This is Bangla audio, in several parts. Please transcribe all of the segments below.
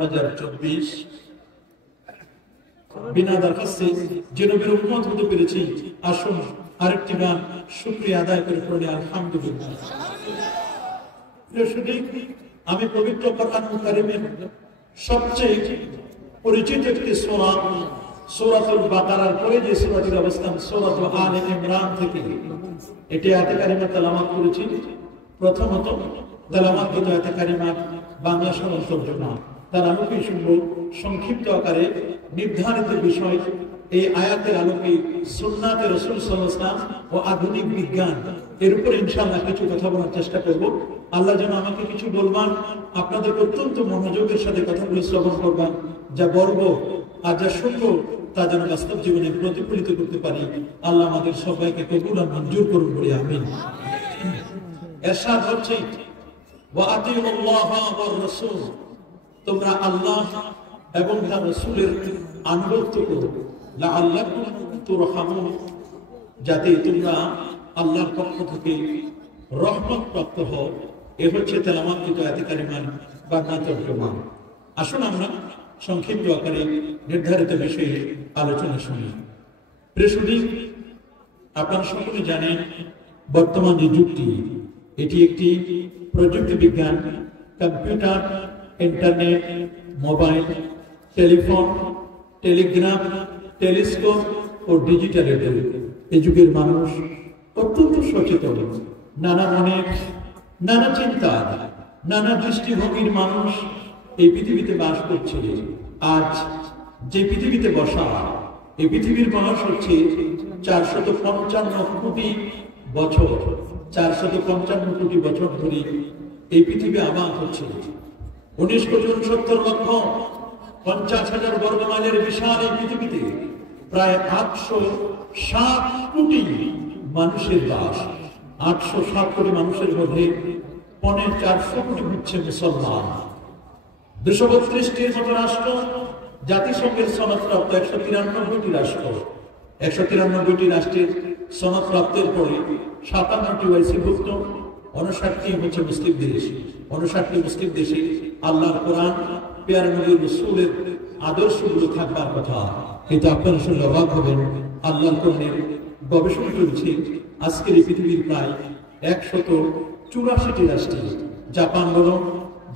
2024 বিনা দরখাস্তে যে নবীর উম্মত হতে পেরেছি, আসুন আরেকটি গান শুকরিয়া আদায় করে পড়ি আলহামদুলিল্লাহ। আমি পবিত্র কোরআনুল কারীমের সবচেয়ে পরিচিত একটি সূরা সূরাতুল বাকারার পরে যে সূরাটির অবস্থান সূরাতুল আলে ইমরান থেকে এটি আয়াতে কারিমা তেলাওয়াত করেছি। প্রথমত তেলাওয়াতকৃত আয়াতে কারিমা বাংলা সরল তর্জমা, তার আলোকে শুনব সংক্ষিপ্ত আকারে নির্ধারিত বিষয়। এই আয়াতের আলোকে সুন্নাতে রাসূল সাল্লাল্লাহু আলাইহি ওয়াসাল্লাম ও আধুনিক বিজ্ঞান এর উপর ইনশাআল্লাহ কিছু কথা বলার চেষ্টা করব। আল্লাহ যেন আমাকে কিছু বলবান, আপনাদের অত্যন্ত মনোযোগের সাথে কথাগুলো শ্রবণ করবেন, যা বলবো আর যা শুনবো তা যেন বাস্তব জীবনে প্রতিফলিত করতে পারি। আল্লাহ আমাদের সবাইকে কবুল আর মঞ্জুর করুন বলে আমিন। ইরশাদ হচ্ছে ওয়া আতিউল্লাহ ওয়ার রাসূল, তোমরা আল্লাহ এবং তার রাসূলের আনুগত্য করো, লাআল্লাকুম তুরহামুন, যাতে তোমরা আল্লাহর পক্ষ থেকে রহমত প্রাপ্ত হও। এ হচ্ছে তেলাওয়াতকৃত আয়াতে কারিমার বাংলা তর্জমা। আসুন আমরা সংক্ষিপ্ত আকারে নির্ধারিত বিষয়ে আলোচনা শুনি। প্রিয় সুধী, আপনারা সকলে জানেন বর্তমান যে যুগটি, এটি একটি প্রযুক্তি বিজ্ঞান, computer, internet, mobile, telephone, telegram, telescope ও ডিজিটালের যুগ। এই যুগের মানুষ অত্যন্ত সচেতন, নানা মনের, নানা চিন্তা, নানা দৃষ্টিভঙ্গির মানুষ এই পৃথিবীতে বাস করছে। আজ যে পৃথিবীতে বসা, এই পৃথিবীর বয়স হচ্ছে 455 কোটি বছর। 455 কোটি বছর ধরে এই পৃথিবী আবাদ হচ্ছে। 19,69,50,000 বর্গ মাইলের বিশাল এই পৃথিবীতে প্রায় 807 কোটি মানুষের বাস। 807 কোটি মানুষের মধ্যে 450 কোটি হচ্ছে মুসলমান। 232টির মতো রাষ্ট্র, জাতিসংঘের সনদপ্রাপ্ত 193টি রাষ্ট্র। 193টি রাষ্ট্রের সনদপ্রাপ্তের পরে 57টি ওয়াইসিভুক্ত, 59টি হচ্ছে মুসলিম দেশ। 59টি মুসলিম দেশে আল্লাহর কোরআন, পেয়ারা নবীর রাসূলের আদর্শগুলো থাকবার কথা। কিন্তু আপনারা শুনলে অবাক হবেন, আল্লাহর কোরআনের গবেষণা চলছে আজকের এই পৃথিবীর প্রায় 184টি রাষ্ট্রে। জাপান বলুন,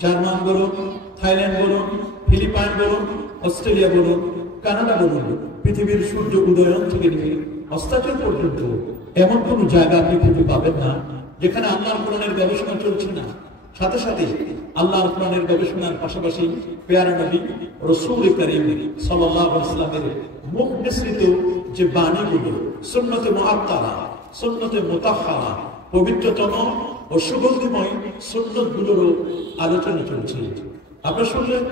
জার্মান বলুন, থাইল্যান্ড বলুন, ফিলিপাইন বলুন, অস্ট্রেলিয়া বলুন, কানাডা বলুন, পৃথিবীর সূর্য উদয়ন থেকে নিয়ে অস্তাচল পর্যন্ত এমন কোন জায়গা আপনি খুঁজে পাবেন না যেখানে আল্লাহর কোরআনের গবেষণা চলছে না। সাথে সাথে আল্লাহর কোরআনের গবেষণার পাশাপাশি পেয়ারা নবী রাসূল করিম সাল্লাল্লাহু আলাইহি ওয়াসাল্লামের মুখ নিঃসৃত যে বাণীগুলো, সুন্নতে মুআত্তারা, সুন্নতে মুতাহহারা, পবিত্রতম ও সুগন্ধিময় সুন্নতগুলোরও আলোচনা চলছে। আপনারা শুনলেন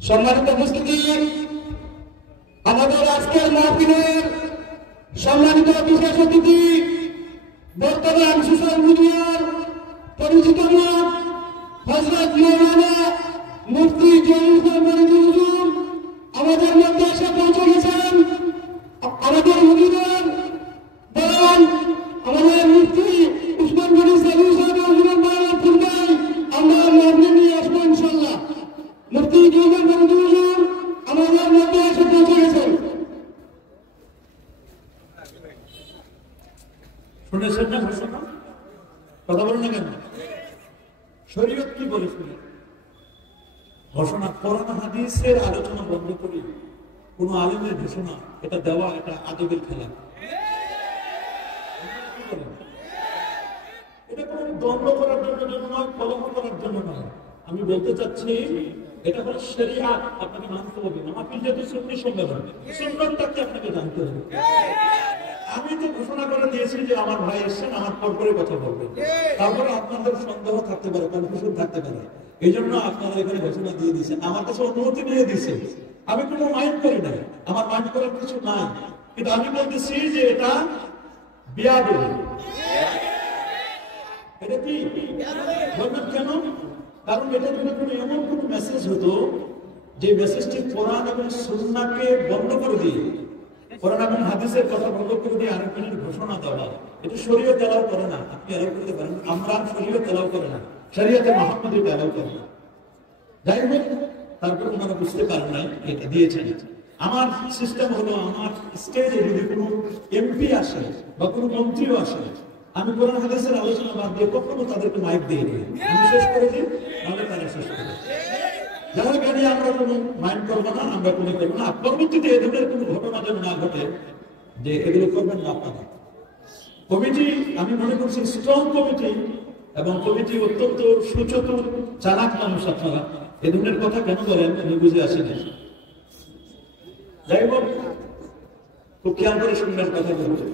সম্মানিত উপস্থিতি, আমাদের আজকের মাহফিলের সম্মানিত বিশেষ অতিথি, বর্তমান সোশ্যাল মিডিয়ার পরিচিত মুখ হযরত মাওলানা মুফতি জলিল হুজুর আমাদের মধ্যে এসে পৌঁছে গেছেন। আমাদের হুজুরের বয়ান আমাদের মুফতি উসমান গনি সাইদি সাহেব হুজুরের বয়ান পূর্বেই আমরা মাহফিলে নিয়ে আসবো ইনশাআল্লাহ। মুফতি জলিল হুজুর আমাদের মধ্যে এসে পৌঁছে গেছেন। শুনেছেন না ঘোষণা? কথা বলেন না কেন? শরীয়ত কি বলে শুনে ঘোষণা? কোরআন হাদিসের আলোচনা বন্ধ করি কোন আলেমের ঘোষণা এটা দেওয়া, এটা আদবের খেলা। এটা কোন দ্বন্দ্ব করার জন্য নয়, কলম করার জন্য নয়। আমি বলতে চাচ্ছি এটা হলো শরিয়াত, আপনাকে মানতে হবে। মাহফিল যেহেতু সুন্নি সম্মেলন, সুন্নতটাকে আপনাকে জানতে হবে। আমি তো ঘোষণা করে দিয়েছি যে আমার ভাই এসছেন, আমার পর করে কথা বলবেন। তারপরে আপনাদের সন্দেহ থাকতে পারে, কনফিউশন থাকতে পারে, এই জন্য আপনারা এখানে ঘোষণা দিয়ে দিয়েছেন, আমার কাছে অনুমতি নিয়ে দিয়েছে। আমি কোনো মাইন্ড করি নাই, আমার মাইন্ড করার কিছু নাই, কিন্তু আমি বলতেছি যে এটা বিয়াদবি। এটা কি বলবেন কেন? কারণ এটা যদি কোনো এমন কোনো মেসেজ হতো যে মেসেজটি কোরআন এবং সুন্নাহকে বন্ধ করে দিয়ে কোরআন এবং হাদিসের কথা বন্ধ করে দিয়ে আরেকজনের ঘোষণা দেওয়া, এটা শরীয়ত এলাও করে না। আপনি এলাও করতে পারেন, আমরা শরীয়ত এলাও করে না, শরীয়তে মুহাম্মাদি এলাও করে না। যাই হোক, তারপর ওনারা বুঝতে পারেন নাই এটা দিয়েছেন। আমার সিস্টেম হলো, আমার স্টেজে যদি কোনো এমপি আসে বা কোনো মন্ত্রীও আসে, আমি কোরআন হাদিসের আলোচনা বাদ দিয়ে কখনো তাদেরকে মাইক দিয়ে দিই। আমি শেষ করে দিই, তাহলে তারা শেষ করে দেয়। যারা গাড়ি আমরা কোনো মাইন্ড করবো না, আমরা কোনো করবো না। পরবর্তীতে এ ধরনের কোনো ঘটনা যেন না ঘটে যে এগুলো করবেন না আপনারা। কমিটি আমি মনে করছি স্ট্রং কমিটি, এবং কমিটি অত্যন্ত সুচতুর চালাক মানুষ। আপনারা এ ধরনের কথা কেন বলেন আমি বুঝে আসি না। যাই হোক, খুব খেয়াল করে শুনবেন কথা বলতে।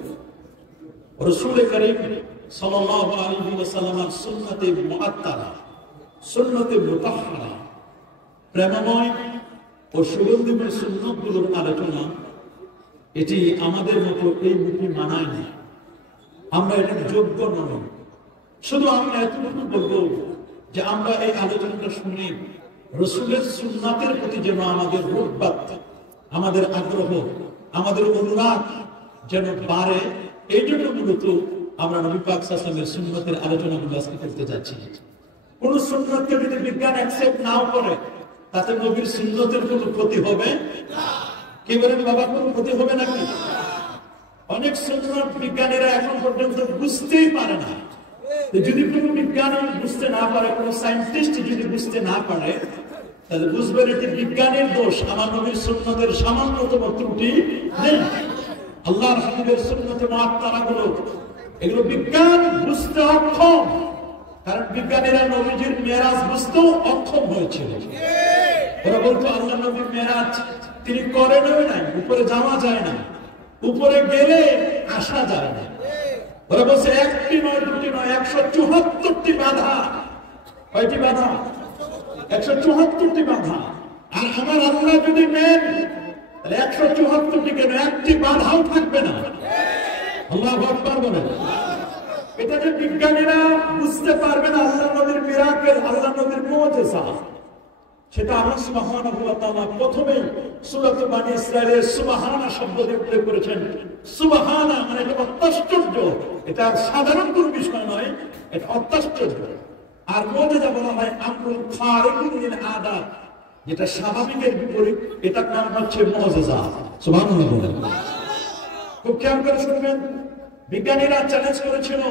রাসূল কারীম সাল্লাল্লাহু আলাইহি ওয়াসাল্লামের সুন্নতে মুআত্তারা, সুন্নতে মুতাহহারা, প্রেমময় ও সুগন্ধিময় সুন্নতগুলোর আলোচনা, এটি আমাদের মতো এই মুখে মানায় না। আমরা এটা যোগ্য নই। শুধু আমি এতটুকু বলবো যে আমরা এই আলোচনাটা শুনে রাসূলের সুন্নাতের প্রতি যেন আমাদের রূপবাদ, আমাদের আগ্রহ, আমাদের অনুরাগ যেন বাড়ে। এই জন্য মূলত আমরা নবী পাক সাল্লাল্লাহু আলাইহি ওয়াসাল্লামের সুন্নতের আলোচনাগুলো আজকে করতে যাচ্ছি। কোন সুন্নতকে যদি বিজ্ঞান অ্যাকসেপ্ট নাও করে, তাতে নবীর সুন্নতের কোনো ক্ষতি হবে না। কি বলেন বাবা, কোনো ক্ষতি হবে নাকি? অনেক সুন্নত বিজ্ঞানীরা এখন পর্যন্ত বুঝতেই পারে না। যদি কোনো বিজ্ঞানী বুঝতে না পারে, কোনো সায়েন্টিস্ট যদি বুঝতে না পারে, তাহলে বুঝবেন এটি বিজ্ঞানের দোষ, আমার নবীর সুন্নতের সামান্যতম ত্রুটি নেই। আল্লাহর হাবিবের সুন্নতে মুআত্তারাগুলো, এগুলো বিজ্ঞান বুঝতে অক্ষম, কারণ বিজ্ঞানীরা নবীজির মেরাজ বুঝতেও অক্ষম হয়েছিল। ওরা বলতো আল্লাহ নবীর মেরাজ তিনি করেনও নাই, উপরে যাওয়া যায় না, উপরে গেলে আসা যায় না। ওরা বলছে একটি নয়, দুটি নয়, 174টি বাধা। কয়টি বাধা? 174টি বাধা। আর আমার আল্লাহ যদি নেন, তাহলে 174টি কেন, একটি বাধাও থাকবে না। আল্লাহু আকবার বলেন। এটা যে বিজ্ঞানীরা বুঝতে পারবে না আল্লাহ নবীর মিরাকেল, আল্লাহ নবীর মুজিজা, সেটা আল্লাহ সুবহানাহু ওয়া তাআলা প্রথমেই সূরা বনী ইসরাঈলের সুবহানা শব্দ দিয়ে উল্লেখ করেছেন। সুবহানা মানে এটা অত্যাশ্চর্য, এটা সাধারণ কোনো বিষয় নয়, এটা অত্যাশ্চর্য। আর মুজিজা বলা হয় আমরুল খারিকুন লিল আদাত, যেটা স্বাভাবিকের বিপরীত, এটার নাম হচ্ছে মুজিজা। সুবহানাল্লাহ বলেন। খুব খেয়াল করে শুনবেন, বিজ্ঞানীরা চ্যালেঞ্জ করেছিল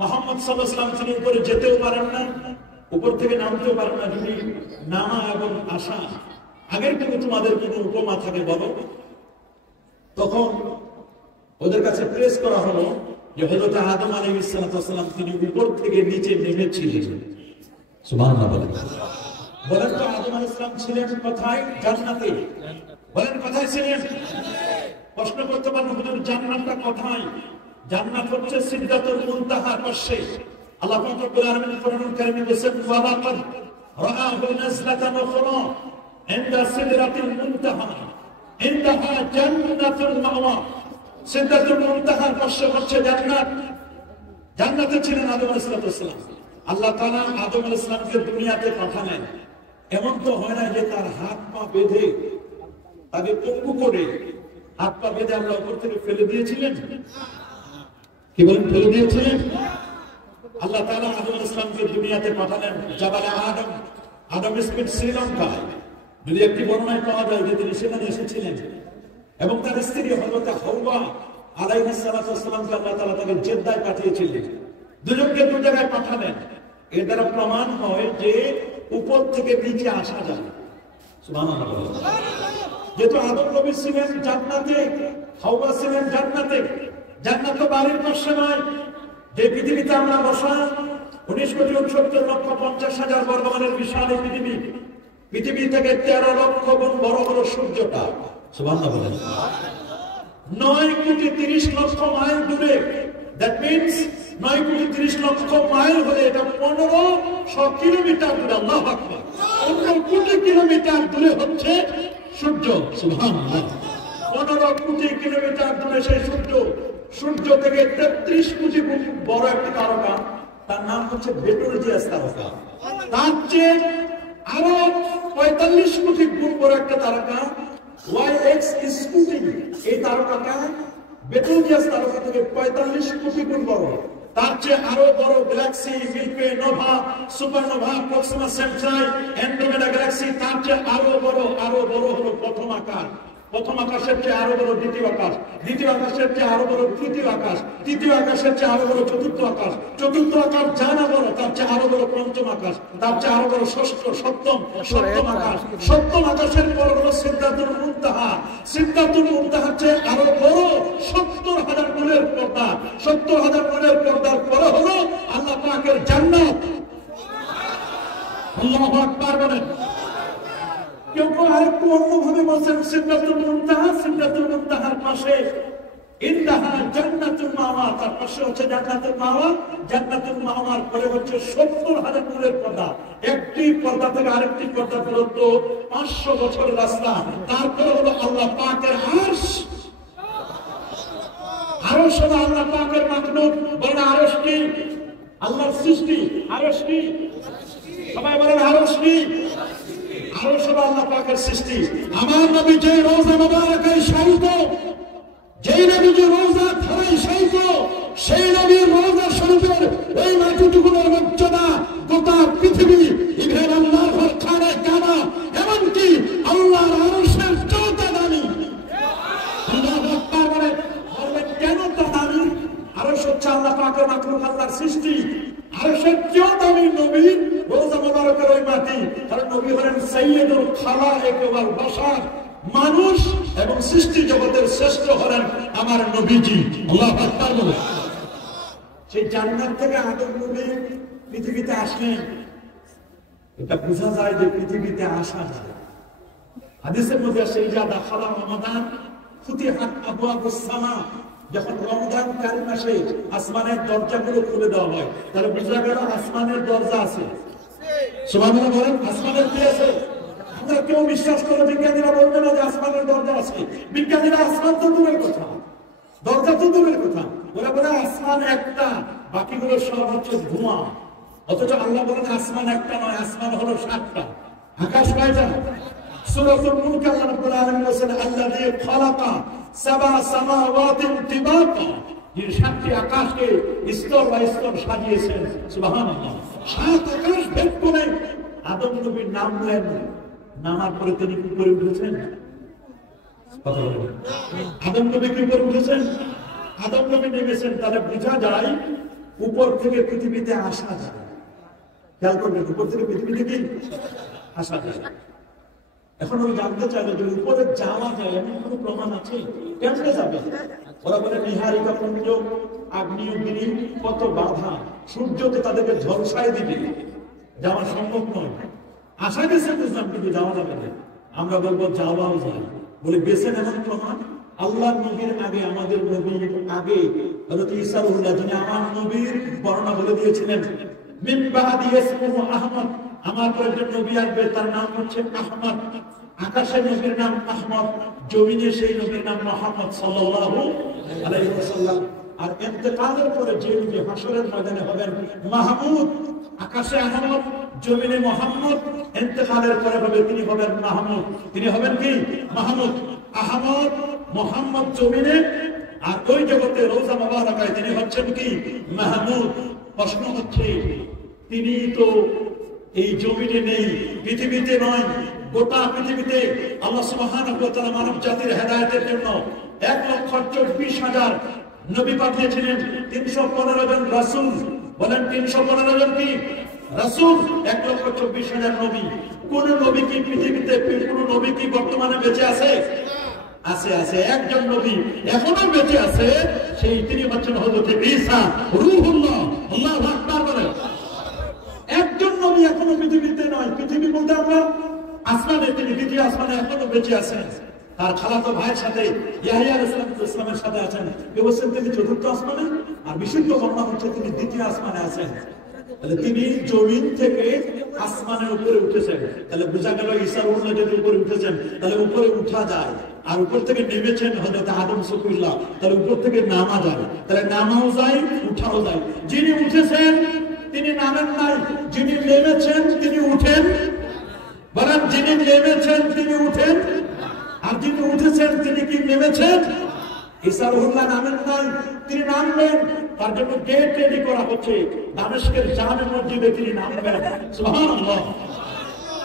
মুহাম্মদ সাল্লাল্লাহু আলাইহি ওয়াসাল্লাম তিনি উপরে যেতেও পারেন না, উপর থেকে নামতেও পারেন না। যদি নামা এবং আসা আগের থেকে তোমাদের কোনো উপমা থাকে বলো। তখন ওদের কাছে প্রেস করা হলো যে হযরত আদম আলাইহিস সালাম তিনি উপর থেকে নিচে নেমেছিলেন। সুবহানাল্লাহ বলেন। বলেন তো আদম আলাইহিস সালাম ছিলেন কোথায়? জান্নাতে। বলেন কোথায় ছিলেন? প্রশ্ন করতে পারেন হুজুর জান্নাতটা কোথায়? জান্নাত হচ্ছে সিদরাতুল মুনতাহার পাশে। আল্লাহ পাক রব্বুল আলামিন কোরআনুল কারীমে বলেছেন ওয়ালাকাদ রাআহু নাজলাতান উখরা ইনদা সিদরাতিল মুনতাহা ইনদাহা জান্নাতুল মাওয়া। সিদরাতুল মুনতাহার পাশে হচ্ছে জান্নাত। জান্নাতে ছিলেন আদম আলাইহিস সালাম। আল্লাহ তাআলা আদম আলাইহিস সালামকে দুনিয়াতে পাঠালেন। এমন তো হয় না যে তার হাত পা বেঁধে, তাকে পঙ্গু করে হাত পা বেঁধে আল্লাহ উপর থেকে ফেলে দিয়েছিলেন। কি বলেন, ফেলে দিয়েছিলেন? আল্লাহ তাআলা আদম আলাইহিস সালামকে দুনিয়াতে পাঠালেন জাবালে আদম, আদম স্পিড শ্রীলঙ্কায়। যদি একটি বর্ণনায় পাওয়া যায় যে তিনি সেখানে এসেছিলেন, এবং তার স্ত্রী হযরত হাওয়া আলাইহিস সালাতু ওয়াস সালামকে আল্লাহ তাআলা তাকে জেদ্দায় পাঠিয়েছিলেন। দুজনকে দু জায়গায় পাঠালেন। এর দ্বারা প্রমাণ হয় যে উপর থেকে নিচে আসা যায়। সুবহানাল্লাহ। যেহেতু আদম নবী ছিলেন জান্নাতে, হাওয়া ছিলেন জান্নাতে। জান্নাত তো বাড়ির পাশে নয়, যে পৃথিবীতে আমরা বসা 19,69,50,000 বর্গমানের বিশাল এই পৃথিবী, পৃথিবী থেকে 13 লক্ষ গুণ বড় বড় সূর্যটা। সুবহানাল্লাহ বলেন। 9,30,00,000 মাইল দূরে। দ্যাট মিন্স 9,30,00,000 মাইল হলে এটা 1500 কিলোমিটার দূরে। আল্লাহু আকবার। 15 কোটি কিলোমিটার দূরে হচ্ছে সূর্য। সুবহানাল্লাহ। 15 কোটি কিলোমিটার দূরে সেই সূর্য। সূর্য থেকে 33 কোটি গুণ বড় একটি তারকা, তার নাম হচ্ছে বেটেলজিয়াস তারকা। তার চেয়ে আরো 45 কোটি গুণ বড় একটা তারকা, YX স্কুটিং এই তারকাটা বেটেলিয়াস তারকা থেকে 45 কোটি গুণ বড়। তার চেয়ে আরো বড় galaxy Milky Way, nova, supernova, Proxima Centauri, Andromeda galaxy, তার চেয়ে আরো বড় হলো প্রথম আকাশ। প্রথম আকাশের চেয়ে আরো বড় দ্বিতীয় আকাশ, দ্বিতীয় আকাশের চেয়ে আরো বড় তৃতীয় আকাশ, তৃতীয় আকাশের চেয়ে আরো বড় চতুর্থ আকাশ, চতুর্থ আকাশ যা না বড় তার চেয়ে আরো বড় পঞ্চম আকাশ, তার চেয়ে আরো বড় ষষ্ঠ সপ্তম আকাশ, সপ্তম আকাশের পর হলো সিদরাতুল মুনতাহা, সিদরাতুল মুনতাহার চেয়ে আরো বড় 70,000 নূরের পর্দা, 70,000 নূরের পর্দার পরে হলো আল্লাহ পাকের জান্নাত। আল্লাহু আকবার বলেন। কেউ আরেকটু অন্যভাবে বলছেন সিদরাতুল মুনতাহা, সিদরাতুল মুনতাহার পাশে ইন্দাহা জান্নাতুল মাওয়া, তার পাশে হচ্ছে জান্নাতুল মাওয়া, জান্নাতুল মাওয়ার পরে হচ্ছে 70,000 নূরের পর্দা। একটি পর্দা থেকে আরেকটি পর্দা পর্যন্ত 500 বছরের রাস্তা। তারপরে হলো আল্লাহ পাকের আরশ, আরশ হলো আল্লাহ পাকের মাখলুক। বলেন আরশ কি? আল্লাহর সৃষ্টি। আরশ কি? সবাই বলেন আরশ কি? আরশ হলো আল্লাহ পাকের সৃষ্টি। আমার নবী যে রওজা মুবারাকায় শায়িত, যেই নবী যে রওজা খানায় শায়িত, সেই নবীর রওজা শরীফের ওই মাটিটুকুর মর্যাদা গোটা পৃথিবী, ইভেন আল্লাহর ঘর খানায় কাবা, এমনকি আল্লাহর আরশের চেয়েও দামি। আল্লাহু আকবার বলেন। কেন তা দামি? আরশ হচ্ছে আল্লাহ পাকের মাখলুক, আল্লাহর সৃষ্টি। আরশের চেয়েও দামি নবী রওজা মুবারাকের ওই মাটি, কারণ নবী হলেন সাইয়্যিদুল খালায়েক ওয়াল বাশার, মানুষ এবং সৃষ্টি জগতের শ্রেষ্ঠ হলেন আমার নবীজি। আল্লাহু আকবার বলেন। সেই জান্নাত থেকে আদম নবী পৃথিবীতে আসলেন, এটা বোঝা যায় যে পৃথিবীতে আসা যায়। হাদিসের মধ্যে আসে ইজাদা খালা রমাদান ফুতিহাত আবওয়াবুস সামা, যখন রমজান কারীম মাসে আসমানের দরজাগুলো খুলে দেওয়া হয়, তাহলে বোঝা গেল আসমানের দরজা আছে। সুবহানাল্লাহ বলেন। আসমানের কি আছে? আমরা কেউ বিশ্বাস করে বিজ্ঞানীরা বলবে না যে আসমানের দরজা আছে। বিজ্ঞানীরা আসমান তো দূরের কথা, দরজা তো দূরের কথা, ওরা বলে আসমান একটা, বাকিগুলো সব হচ্ছে ধোঁয়া। অথচ আল্লাহ বলেন আসমান একটা নয়, আসমান হলো 7টা। আকাশ কয়টা? সূরাতুল মুলক আল্লাহ রাব্বুল আলামিন বলেন আল্লাযী খালাকা সাবা সামাওয়াতিন তিবাকা, যিনি 7টি আকাশকে স্তর বাই স্তর সাজিয়েছেন। সুবহানাল্লাহ। 7 আকাশ ভেদ করে আদম নবীর নাম নেন, নামার পরে তিনি কি করে উঠেছেন? কথা বলেন। আদম নবী কি করে উঠেছেন? আদম নবী নেমেছেন, তাহলে বোঝা যায় উপর থেকে পৃথিবীতে আসা যায়। খেয়াল করবেন, উপর থেকে পৃথিবীতে কি আসা যায়। এখন আমি জানতে চাইলে যে উপরে যাওয়া যায় এমন কোন প্রমাণ আছে? কেমনে যাবে? ওরা বলে নিহারিকা পুঞ্জ, আগ্নেয়গিরি, কত বাধা, সূর্যতে তাদেরকে ঝলসায় দিবে, যাওয়া সম্ভব নয়। আশা গেছে বুঝলাম, কিন্তু যাওয়া যাবে না। আমরা বলবো যাওয়াও যায়। বলে গেছেন এমন প্রমাণ? আল্লাহ নবীর আগে, আমাদের নবীর আগে হযরত ঈসা রূহুল্লাহ, যিনি আমার নবীর বর্ণনা বলে দিয়েছিলেন, মিন বাদি ইসমুহু আহমদ, আমার পরে একজন নবী আসবে, তার নাম হচ্ছে আহমদ। আকাশের নবীর নাম আহমদ, জমিনে সেই নবীর নাম মুহাম্মদ সাল্লাল্লাহু আলাইহি ওয়াসাল্লাম। আর ইন্তেকালের পরে যে নবী হাসরের ময়দানে হবেন মাহমুদ, আকাশে আহমদ, জমিনে মুহাম্মদ, ইন্তেকালের পরে হবে তিনি হবেন মাহমুদ। তিনি হবেন কি? মাহমুদ। আহমদ, মুহাম্মদ জমিনে, আর ওই জগতে রওজা মুবারাকায় তিনি হচ্ছেন কি? মাহমুদ। প্রশ্ন হচ্ছে, তিনি তো এই জমিনে নেই, পৃথিবীতে নয়, গোটা পৃথিবীতে আল্লাহ সুবহানাহু ওয়া তাআলা মানব জাতির হেদায়েতের জন্য 1,24,000 নবী পাঠিয়েছিলেন, 315 জন রাসূল। বলেন 315 জন কি রাসূল, 1,24,000 নবী। কোন নবী কি পৃথিবীতে, কোন নবী কি বর্তমানে বেঁচে আছে? আছে, আছে। একজন নবী এখনো বেঁচে আছে, সেই তিনি হচ্ছেন হযরত ঈসা রূহুল্লাহ। আল্লাহু আকবার বলেন। একজন নবী এখনো পৃথিবীতে নয়, পৃথিবী বলতে আমরা আসমানে, তিনি দ্বিতীয় আসমানে এখনো বেঁচে আছেন। তার খালাতো ভাইয়ের সাথে ইয়াহইয়া আলাইহিস সালামের সাথে আছেন। কেউ বলছেন তিনি চতুর্থ আসমানে, আর বিশুদ্ধ বর্ণনা হচ্ছে তিনি দ্বিতীয় আসমানে আছেন। তাহলে তিনি জমিন থেকে আসমানের উপরে উঠেছেন। তাহলে বোঝা গেল ঈসা রূহুল্লাহ যদি উপরে উঠেছেন, তাহলে উপরে উঠা যায়। আর উপর থেকে নেমেছেন হযরত আদম সফিউল্লাহ, তাহলে উপর থেকে নামা যায়। তাহলে নামাও যায়, উঠাও যায়। যিনি উঠেছেন তিনি নামেন নাই, যিনি নেমেছেন তিনি উঠেন। বলেন, যিনি নেমেছেন তিনি উঠেন। আর যিনি উঠেছেন তিনি কি নেমেছেন? ঈসা রুহুল্লাহ নামেন নাই, তিনি নামবেন। তার জন্য গেট রেডি করা হচ্ছে, দামেস্কের জামে মসজিদে তিনি নামবেন। সুবহানাল্লাহ।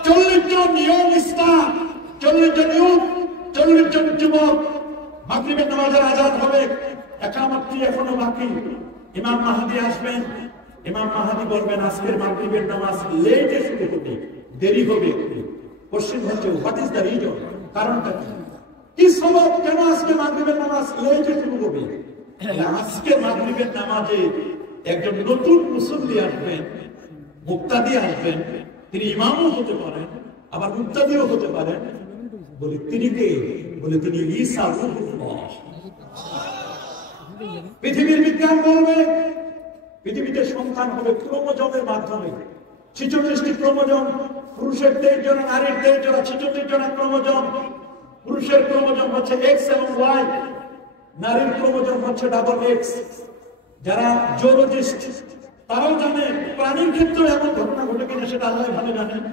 40 জন ইয়ং ইসলাম, 40 জন ইয়ুথ, 40 জন যুবক, মাগরিবের নামাজের আযান হবে, একামতটি এখনো বাকি। ইমাম মাহদী আসবেন, ইমাম মাহদী বলবেন আজকের মাগরিবের নামাজ লেটে শুরু হবে, দেরি হবে। কোশ্চেন হচ্ছে হোয়াট ইজ দ্য রিজন, কারণটা কি? কি সবব, কেন আজকে মাগরিবের নামাজ লেটে শুরু হবে? আজকে মাগরিবের নামাজে একজন নতুন মুসল্লি আসবেন, মুক্তাদি আসবেন, তিনি ইমামও হতে পারেন, আবার মুক্তাদিও হতে পারেন। বলে তিনি কে? বলে তিনি ঈসা রূহুল্লাহ। পৃথিবীর বিজ্ঞান বলবে পৃথিবীতে সন্তান হবে ক্রোমোজোমের মাধ্যমে। 46টি ক্রোমোজোম, পুরুষের 23 জোড়া, নারীর 23 জোড়া, 46 জোড়া ক্রোমোজোম। পুরুষের ক্রোমোজোম হচ্ছে এক্স এবং ওয়াই, নারীর ক্রোমোজোম হচ্ছে ডাবল এক্স। যারা জুলজিস্ট তারাও জানে, প্রাণীর ক্ষেত্রে এমন ঘটনা ঘটে কিনা সেটা আল্লাহ ভালো জানেন।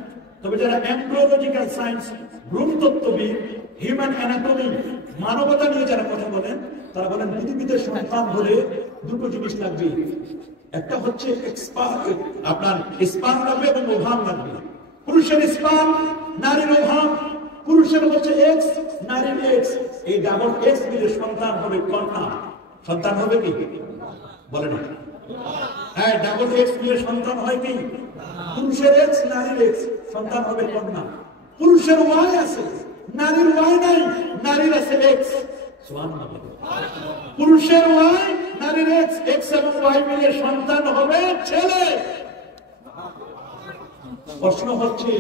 তবে যারা এমব্রিওলজিক্যাল সায়েন্স, ভ্রূণতত্ত্ববিদ, হিউম্যান অ্যানাটমি, মানবতা নিয়ে যারা কথা বলেন, তারা বলেন পৃথিবীতে সন্তান হলে দুটো জিনিস লাগবে। একটা হচ্ছে আপনার স্পাম লাগবে এবং ওভাম লাগবে। পুরুষের স্পাম, নারীর ওভাম। পুরুষের হচ্ছে এক্স, নারীর এক্স। এই ডাবল এক্স মিলে সন্তান হবে কন্যা। সন্তান হবে কি? বলে না। হ্যাঁ, ডাবল এক্স মিলে সন্তান হয় কি? পুরুষের এক্স, নারীর এক্স, সন্তান হবে কন্যা। পুরুষের ওয়াই আছে, নারীর ওয়াই নাই, নারীর আছে এক্স। পুরুষের ওয়াই, নারীর এক্স, এক্স এবং ওয়াই মিলে সন্তান হবে ছেলে। প্রশ্ন হচ্ছে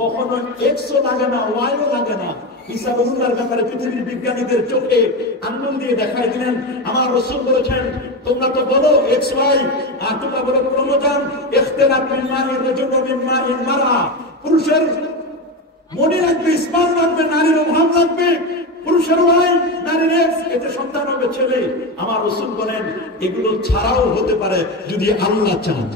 কখনো এক্সও লাগে না, ওয়াইও লাগে না। ঈসা রুহুল্লাহর ব্যাপারে পৃথিবীর বিজ্ঞানীদের চোখে আঙ্গুল দিয়ে দেখাই দিলেন, আমার রাসূল বলেছেন তোমরা তো বলো এক্স ওয়াই, আর তোমরা বলো ক্রোমোজোম, ইখতিলাফ মিন মাইর রাজুল ওয়া মিন মাইল মারআ। পুরুষের মনি লাগবে, স্পাম লাগবে, নারীর ওভাম লাগবে। পুরুষের ওয়াই, নারীর এক্স, এতে সন্তান হবে ছেলে। আমার রাসূল বলেন এগুলো ছাড়াও হতে পারে যদি আল্লাহ চান।